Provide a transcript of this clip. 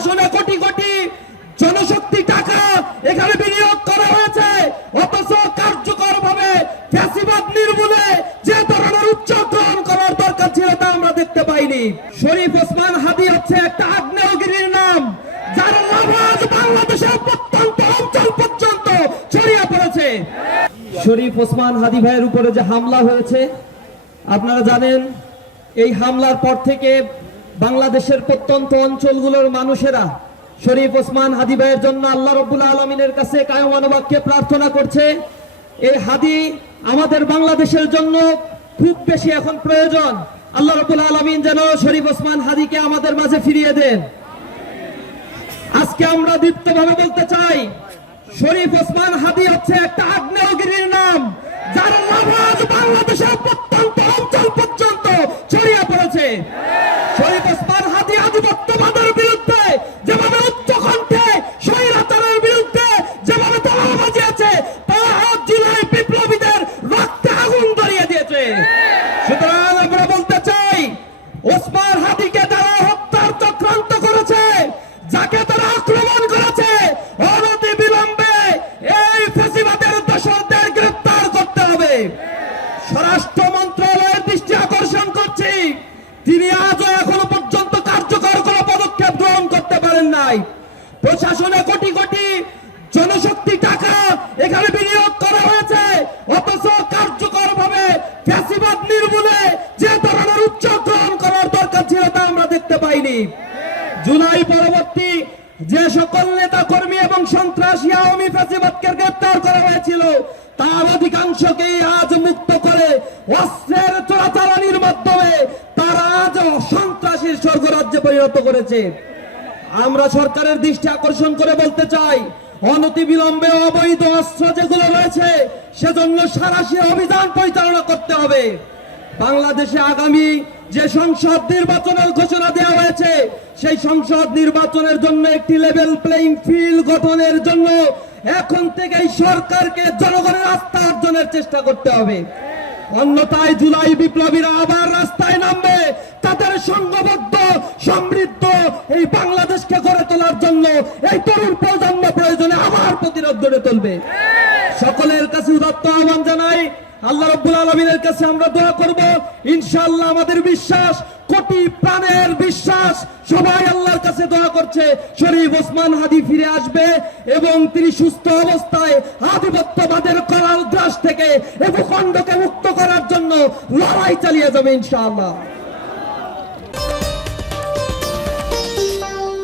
প্রশাসনে কোটি কোটি জনশক্তি টাকা এখানে বিনিয়োগ করা হয়েছে, অথচ কার্যকরভাবে ফ্যাসিবাদ নির্মূলে যে ধরনের উদ্যোগ গ্রহণ করার দরকার ছিল তা আমরা দেখতে পাইনি। শরীফ ওসমান হাদী হচ্ছে একটা আগ্নেয়গিরির নাম, যার আওয়াজ বাংলাদেশের প্রত্যন্ত অঞ্চল পর্যন্ত ছড়িয়ে পড়েছে। শরীফ ওসমান হাদী ভাইয়ের উপরে যে হামলা হয়েছে, আপনারা জানেন এই হামলার পর থেকে বাংলাদেশের প্রত্যন্ত অঞ্চলগুলোর মানুষেরা শরীফ ওসমান হাদী ভাইয়ের জন্য আল্লাহ রাব্বুল আলামিনের কাছে কায়মান বাক্যে প্রার্থনা করছে। এই হাদী আমাদের বাংলাদেশের জন্য খুব বেশি এখন প্রয়োজন। আল্লাহ রাব্বুল আলামিন যেন শরীফ ওসমান হাদীকে আমাদের মাঝে ফিরিয়ে দেন। আজকে আমরা দীপ্তভাবে বলতে চাই, শরীফ ওসমান হাদী হচ্ছে একটা আগ্নেয়গিরির নাম, যার আওয়াজ বাংলাদেশের প্রত্যন্ত অঞ্চল পর্যন্ত ছড়িয়ে পড়েছে। শরীফ ওসমান হাদী আধিপত্যবাদের বিরুদ্ধে যেভাবে উচ্চকণ্ঠে স্বৈরাচারের বিরুদ্ধে যেভাবে তালা বাজিয়েছে, তা জুলাই বিপ্লবীদের রক্তে আগুন ধরিয়ে দিয়েছে। সুতরাং আমরা বলতে চাই, ওসমান হাদীকে যারা হত্যার চক্রান্ত করেছে, যাকে তারা আক্রমণ করেছে, অনতি বিলম্বে এই ফ্যাসিবাদের দোষরদের গ্রেফতার করতে হবে। স্বরাষ্ট্র মন্ত্রণালয়ের দৃষ্টি আকর্ষণ করছি, তিনি আজও এখনো পর্যন্ত কার্যকর কোনো পদক্ষেপ গ্রহণ করতে পারেন নাই। প্রশাসনে কোটি কোটি জনশক্তি টাকা এখানে বিনিয়োগ করা হয়েছে, অথচ কার্যকরভাবে ফ্যাসিবাদ নির্মূলে যে ধরনের উদ্যোগ গ্রহণ করার দরকার ছিল তা আমরা দেখতে পাইনি। জুলাই পরবর্তী যে সকল নেতা কর্মী এবং সন্ত্রাসী আওয়ামী ফ্যাসিবাদকে গ্রেফতার করা হয়েছিল, তার অধিকাংশকেই আজ মুক্ত করে অস্ত্রের চোরাচালানির মাধ্যমে তারা আজ সন্ত্রাসীর স্বর্গরাজ্যে পরিণত করেছে। আমরা সরকারের দৃষ্টি আকর্ষণ করে বলতে চাই, অনতি বিলম্বে অবৈধ অস্ত্র যেগুলো রয়েছে সেজন্য সারাশি অভিযান পরিচালনা করতে হবে। বাংলাদেশে আগামী যে সংসদ নির্বাচনের ঘোষণা দেওয়া হয়েছে, সেই সংসদ নির্বাচনের জন্য একটি লেভেল প্লেইং ফিল্ড গঠনের জন্য এখন থেকেই সরকারকে জনগণের আস্থা অর্জনের চেষ্টা করতে হবে। অন্যথায় জুলাই বিপ্লবীরা আবার রাস্তায় নামবে, তাদের সংঘবদ্ধ সমৃদ্ধ এই বাংলাদেশকে গড়ে তোলার জন্য এই তরুণ প্রজন্ম প্রয়োজনে আবার প্রতিরোধ গড়ে তুলবে। সকলের কাছে উদাত্ত আহ্বান জানাই, আল্লাহ রাব্বুল আলামিনের কাছে আমরা দোয়া করব, ইনশাআল্লাহ আমাদের বিশ্বাস, কোটি প্রাণের বিশ্বাস, সবাই আল্লাহর কাছে দোয়া করছে শরীফ ওসমান হাদী ফিরে আসবে এবং তিনি সুস্থ অবস্থায় আধিপত্যবাদের করাল গ্রাস থেকে এই ভূখণ্ডকে মুক্ত করার জন্য লড়াই চালিয়ে যাবে ইনশাআল্লাহ।